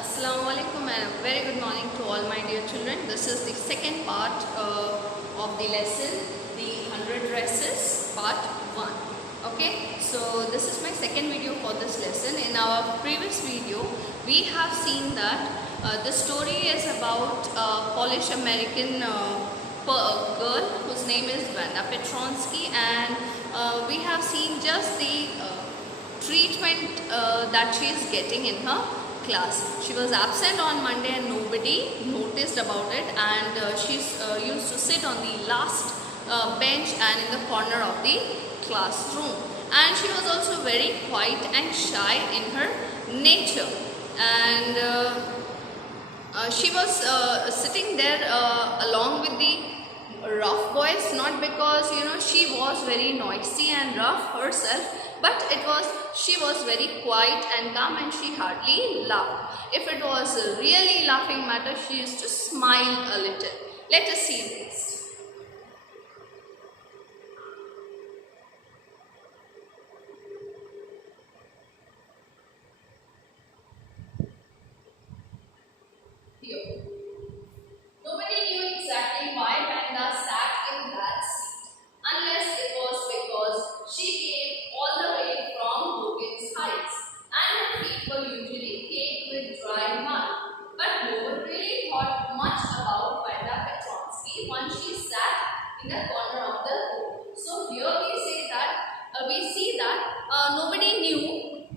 Assalamu alaikum and a very good morning to all my dear children. This is the second part of the lesson, the 100 dresses, part 1. Okay, so this is my second video for this lesson. In our previous video, we have seen that the story is about a Polish American girl whose name is Wanda Petronsky, and we have seen just the treatment that she is getting in her class. She was absent on Monday and nobody noticed about it, and she's used to sit on the last bench and in the corner of the classroom, and she was also very quiet and shy in her nature, and she was sitting there along with the rough boys, not because she was very noisy and rough herself, but it was she was very quiet and calm, and she hardly laughed. If it was a really laughing matter, she used to smile a little. Let us see this. Here. Nobody knew exactly why Wanda sat in that seat, unless it was because she came all the way from Logan's Heights, and her feet were usually caked with dry mud. But no one really thought much about Wanda Petronsky once she sat in the corner of the room. So here we see that nobody knew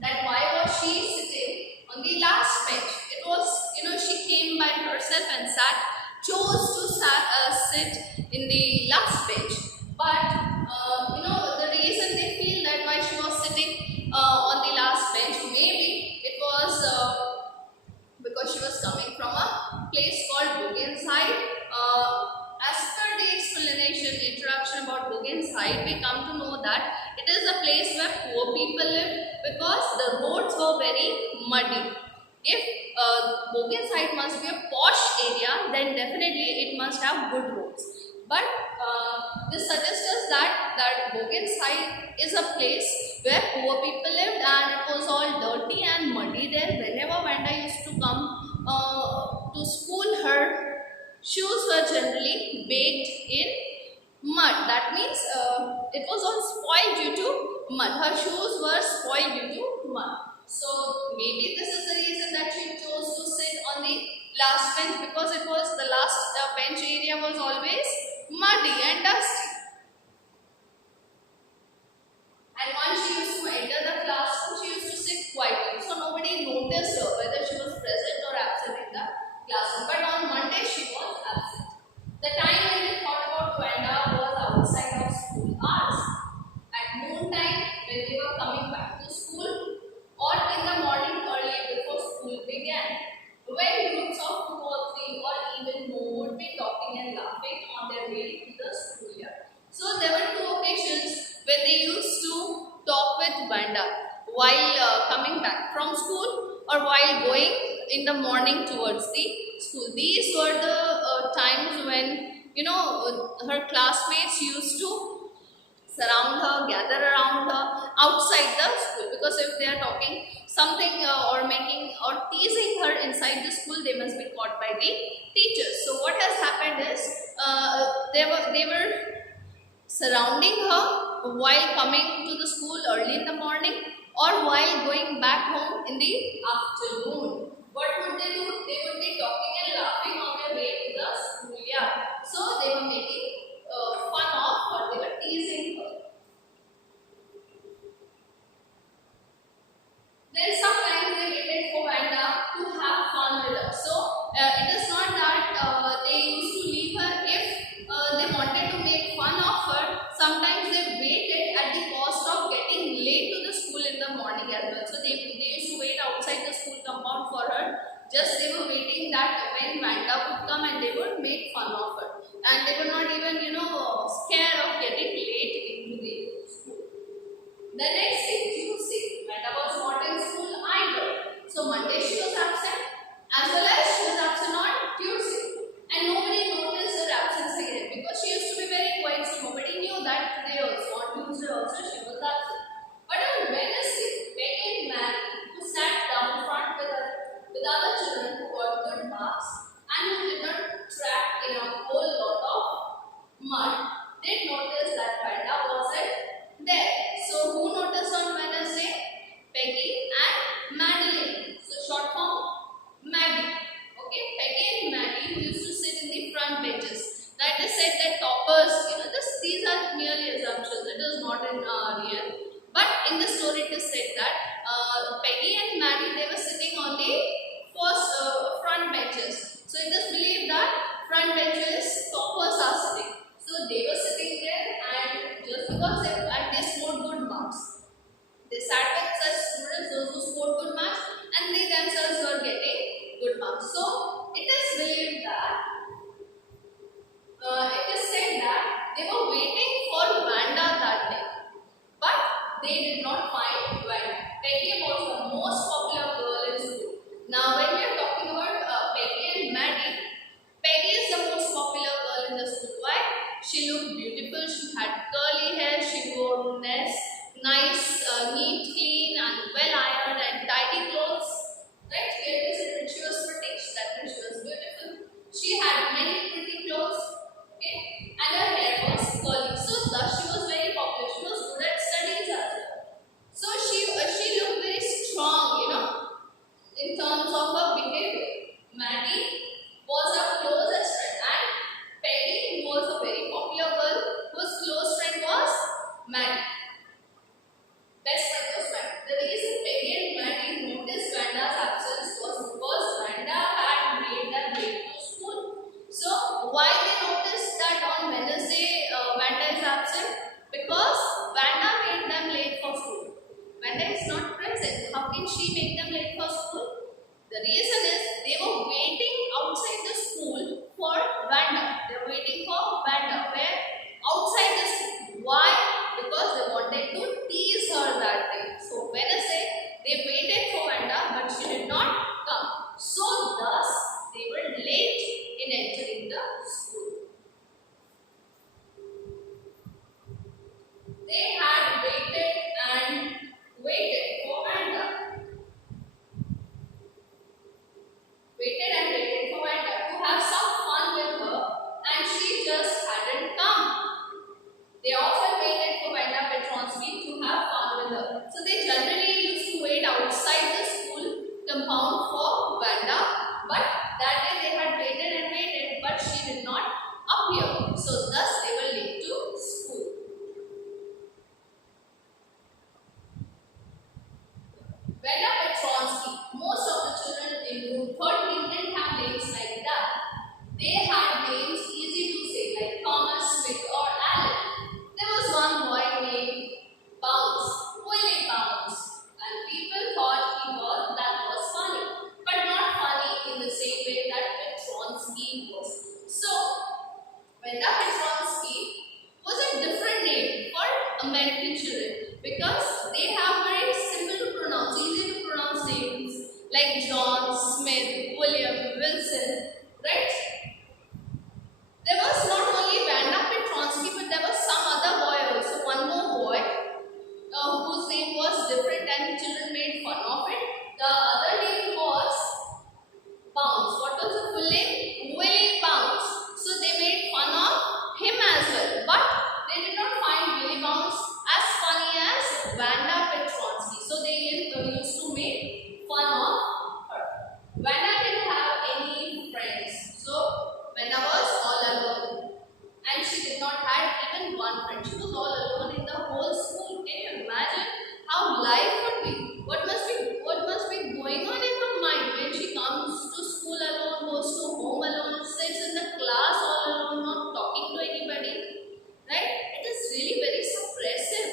that why was she sitting on the last bench. It was, she came by herself and chose to sit in the last bench. But, the reason they feel that why she was sitting on the last bench, maybe it was because she was coming from a place called Logan's Height. As per the explanation, introduction about Logan's Height, we come to know that it is a place where poor people live because the roads were very muddy. If Logan's Height must be a posh area, then definitely it must have good roads. But this suggests us that Logan's Height is a place where poor people lived, and it was all dirty and muddy there. Whenever Wanda used to come to school, her shoes were generally baked in mud. That means it was all spoiled due to mud. Her shoes were spoiled due to mud. So maybe this is the reason that she chose to sit on the last bench, because it was the last bench area was always muddy and dusty. And once she used to enter the classroom, she used to sit quietly. So nobody noticed her whether she was present or absent in the classroom. But on Monday she was absent. The time when we thought about Wanda was outside of school hours. At noontime, when they were coming back to school, or in the morning early before school began, when groups of 2 or 3 or even more would be talking and laughing on their way to the schoolyard. So there were 2 occasions when they used to talk with Wanda while coming back from school or while going in the morning towards the school. These were the times when her classmates used to surround her, gather around her outside the school, because if they are talking something or making or teasing her inside the school, they must be caught by the teachers. So what has happened is they were surrounding her while coming to the school early in the morning or while going back home in the afternoon. What would they do? They would be talking and laughing on their way to the schoolyard. So they were making fun of her, they were teasing her. Then sometimes they waited for Wanda to have fun with her. So it is not that they used to leave her if they wanted to make fun of her. Sometimes they waited at the cost of getting late to the school in the morning as well. So they used to wait outside the school compound for her. Just they were waiting that when Wanda would come and they would make fun of her. And they were not even, scared of getting late into the school. The next day, Tuesday, Wanda was not in school either. So Monday she was absent, as well as she was absent on Tuesday. And nobody noticed her absence again because she used to be very quiet, so nobody knew that today also, on Tuesday also she was absent. But on Wednesday, Betty and Mary, who sat down front with like John, Smith, William, Wilson, right? There was not only Vanda Petronsky, but there was some other boy also, one more boy whose name was different and children made fun of it. The other name was Bounce. What was the full name? Willie Bounce. So they made fun of him as well. But they did not find Willie Bounce as funny as Vanda Petronsky. So they used to make fun of her. Vanda didn't have any friends. So Vanda was all alone. And she did not have even one friend. She was all alone in the whole school. Can you imagine how life would be? What must be going on in her mind when she comes to school alone, goes to home alone, sits in the class all alone, not talking to anybody? Right? It is really very suppressive.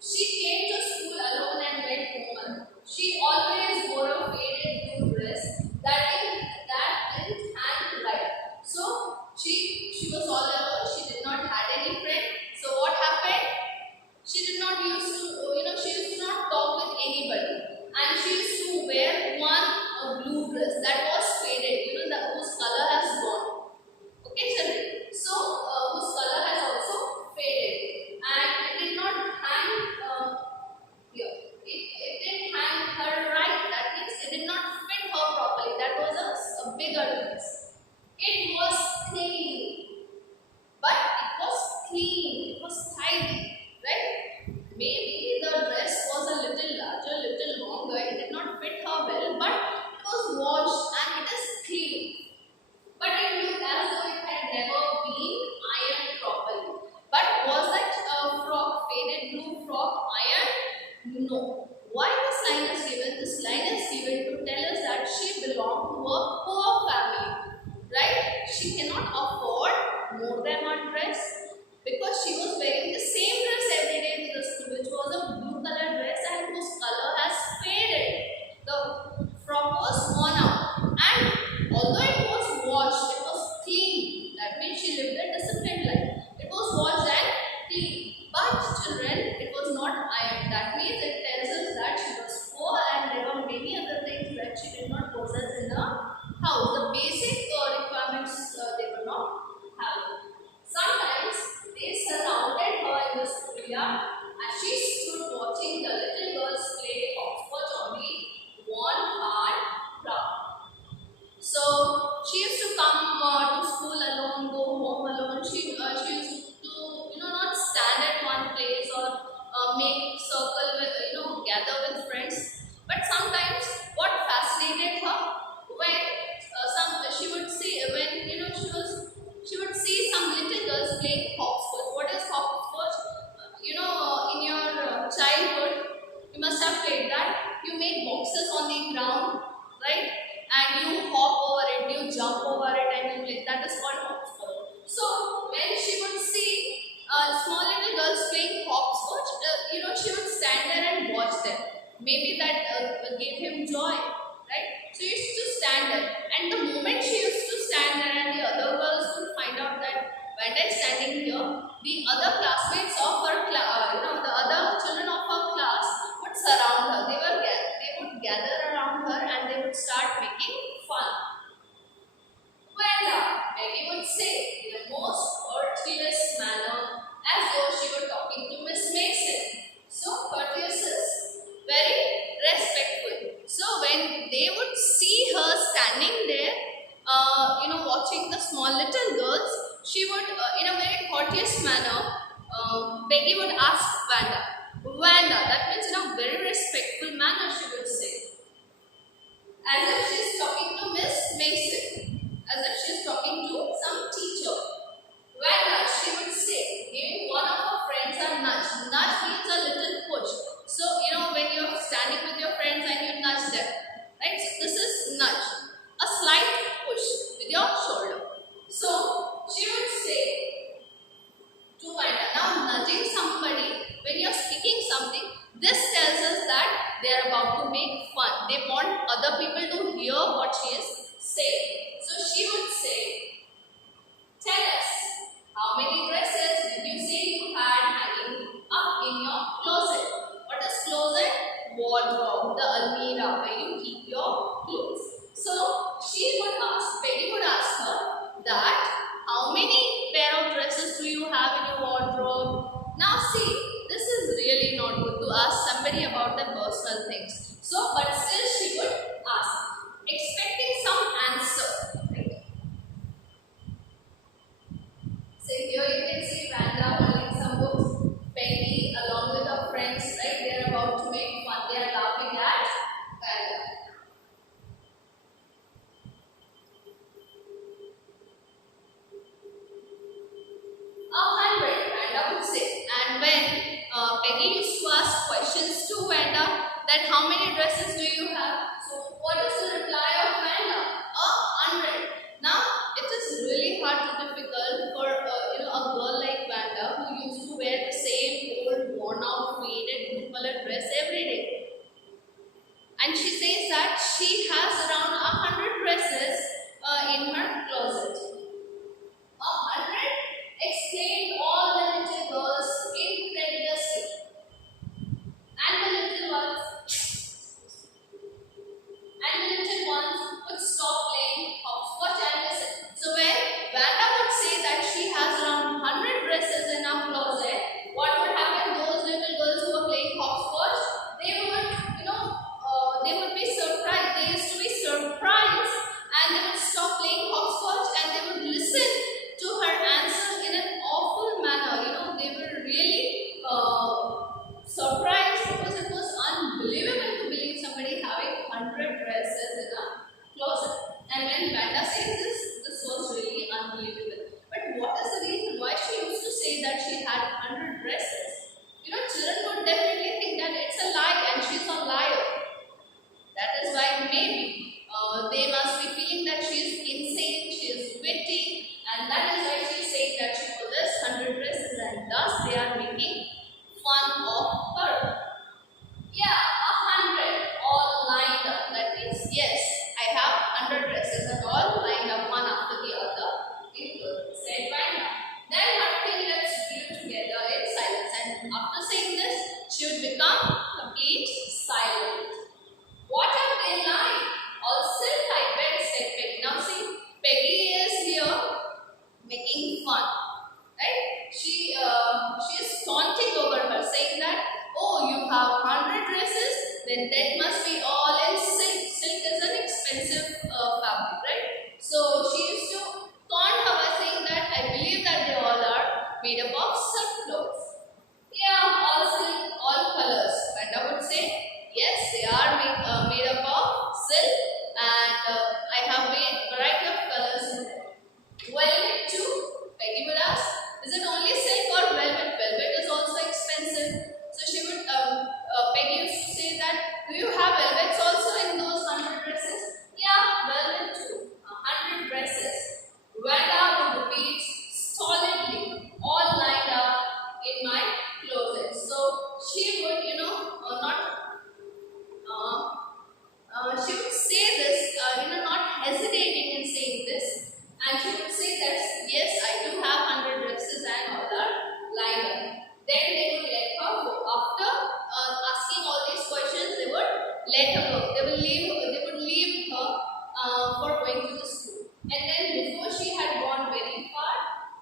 She came to school alone and went home alone. She always wore a faded blue dress that didn't hang right. So she was all alone. She did not had any friend. So what happened? She did not used to, she used to not talk with anybody. And she used to wear one blue dress that was faded, whose color has gone. Okay, children. So, whose color has also faded. And it did not hang here. It didn't hang her right. That means it did not fit her properly. That was a bigger dress. It was clean. But it was clean. It was tidy. Right? Maybe the dress was a little larger, little longer. It did not fit her well, but it was washed and it is clean. But it looked as though it had never been ironed properly. But was that faded blue frock ironed? No. Why this line is given? This line is given to tell us that she belonged to a poor family. Right? She cannot afford more than one dress, because she was wearing the same dress every day to the school, which was a blue color dress and whose color has faded. The frock was worn out, and although it was washed, it was clean. That means she lived a disciplined life. It was washed and clean. But children, it was not ironed. That means it tells us that she was poor and there were many other things that she did not possess in her house. The basic requirements they were not having. Sometimes they surrounded her in the schoolyard as she stood watching the little girls play hopscotch on the worn hard ground. So she used to come to school alone, go home alone. She used to not stand at one place or make circle with gather with friends. But sometimes what fascinated her when she would see when she would see some little girls playing hopscotch. What is hopscotch? In your childhood, you must have played that. You make boxes on the ground, right? And you hop over it, you jump over it, and you play. That is called hopscotch. So when she would see small little girls playing hopscotch, she would stand there and watch them. Maybe that gave him joy, right? So she used to stand there, and the moment she used to stand there, and the other girls would find out that Vanda is standing here, the other classmates of her the other children of her class would surround her. They would gather around her and they would start making fun. Vanda, Maggie would say in the most courteous manner, as though she were talking to Miss Mason. So courteous is very respectful. So when they would see her standing there, watching the small little girls, she would, in a very courteous manner, Peggy would ask wardrobe, the almirah where you keep your clothes. So she would ask, Peggy would ask her that how many pair of dresses do you have in your wardrobe? Now see, this is really not good to ask somebody about their personal things. So, but still she would ask, expecting some answer. Right? So here you can see Vanda holding some books. Peggy along with her friends, right? They are about to make fun. They are laughing at Vanda. 100, Vanda would say. And when Peggy used to ask questions to Vanda that how many dresses do you have? So what is the reply of Vanda? 100. Now it is really hard to difficult for a girl like Vanda who used to wear the same old worn out faded blue color dress every day. And she says that she has around 100 dresses in her closet. 100? Exclaimed all the little girls incredulously. And the little ones would stop playing hopscotch and listen. So when Vanda would say that she has around 100 dresses in her closet, what would happen? Those little girls who were playing hopscotch, they would be surprised. They used to be surprised and they would stop playing hopscotch and they would listen to her answer in an awful manner. They were really surprised because it was unbelievable to believe somebody having 100 dresses in a closet. And when Vanda says this was really unbelievable. But what is the reason why she used to say that she had 100 dresses? Children would definitely think that it's a lie and she's a liar. That is why maybe they must be feeling that she is insane, she is witty, and that is why she is saying that she possesses 100 dresses and thus they are making fun of her. Yeah, 100 all lined up. That means yes, I have 100 dresses and all lined up one after the other in good said Vanda. Then her fingertips grew together in silence, and after saying this, she would become complete silent. What have they like? All silk I bet, said Peggy. Now see, Peggy is here making fun, right? She is taunting over her, saying that, oh, you have 100 dresses, then that must be all in silk. Silk is an expensive fabric, right? So she used to taunt her by saying that I believe that they all are made up of silk clothes. Yeah, all silk, all colors. Vanda would say, yes, they are made up of silk, and I have made variety of colors in them. Velvet too? Peggy would ask, is it only silk or velvet? Velvet is also expensive. So she would, Peggy used to say that, do you have velvets also in those 100 dresses? Yeah, velvet too. 100 dresses. Vanda would repeat solidly, all lined up in my closet. So she would, she would say this, not hesitating in saying this, and she would say that yes, I do have 100 dresses and all are lined up. Then they would let her go. After asking all these questions, they would let her go. They would leave her for going to the school. And then before she had gone very far,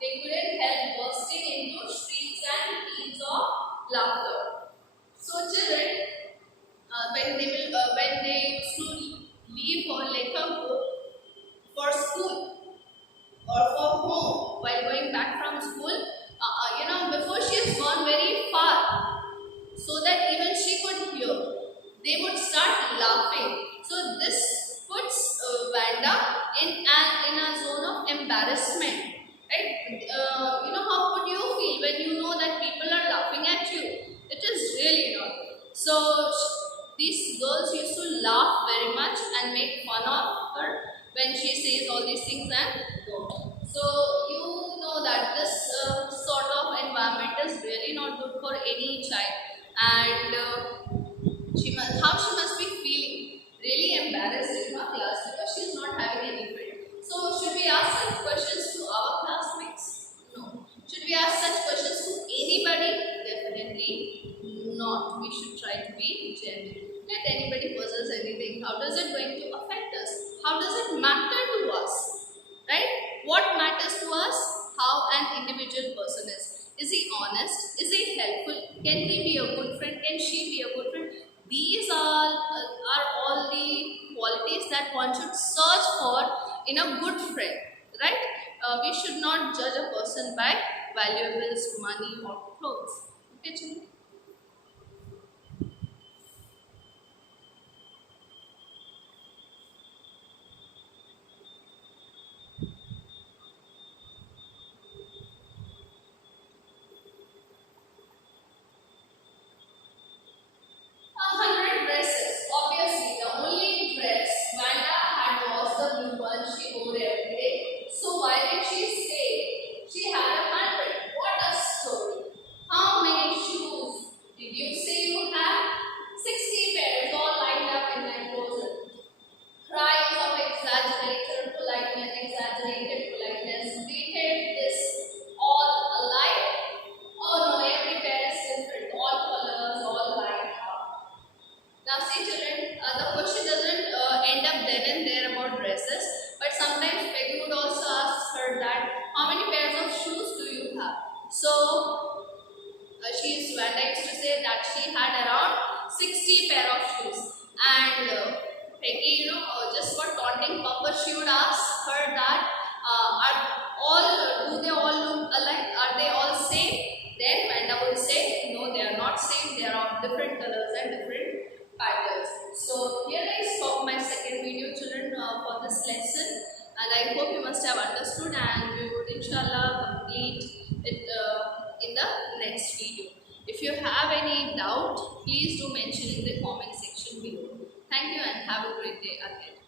they couldn't help bursting into shrieks and peals of laughter. So children, when they used to leave her, let her go for school or for home while going back from school, before she has gone very far, so that even she could hear, they would start laughing. So this puts Vanda in a zone of embarrassment, right? How would you feel when you know that people are laughing at you? It is really not. So these girls used to laugh very much and make fun of her when she says all these things and go. So you know that this sort of environment is really not good for any child, and how she must be feeling really embarrassed in her class because she is not having any friend. So should we ask such questions to our classmates? No. Should we ask such questions to anybody? Definitely not. We should try to be genuine. How does it going to affect us? How does it matter to us? Right? What matters to us? How an individual person is. Is he honest? Is he helpful? Can he be a good friend? Can she be a good friend? These are all the qualities that one should search for in a good friend. Right? We should not judge a person by valuables, money, or clothes. Okay, children? 100 dresses. Obviously, the only dress Vanda had was the blue one she wore every day. So why did she say she had 100? What a story! How many shoes did you say you had? 60 pairs, all lined up in my closet. Cries of exaggerated politeness greeted this all alike. Oh no, every pair is different, all colors, all lined up. Now see children, the question doesn't end up then and there about dresses, but sometimes Peggy would also ask her that how many pairs of shoes do you have? So Vanda used to say that she had around 60 pair of shoes, and Peggy, just for taunting purpose, she would ask her that are do they all look alike? Are they all same? Then Vanda would say no, they are not same. They are of different colors and different patterns. So here I stop my second video, children, for this lesson, and I hope you must have understood, and we would inshallah complete it in the next video. If you have any doubt, please do mention in the comment section below. Thank you and have a great day ahead.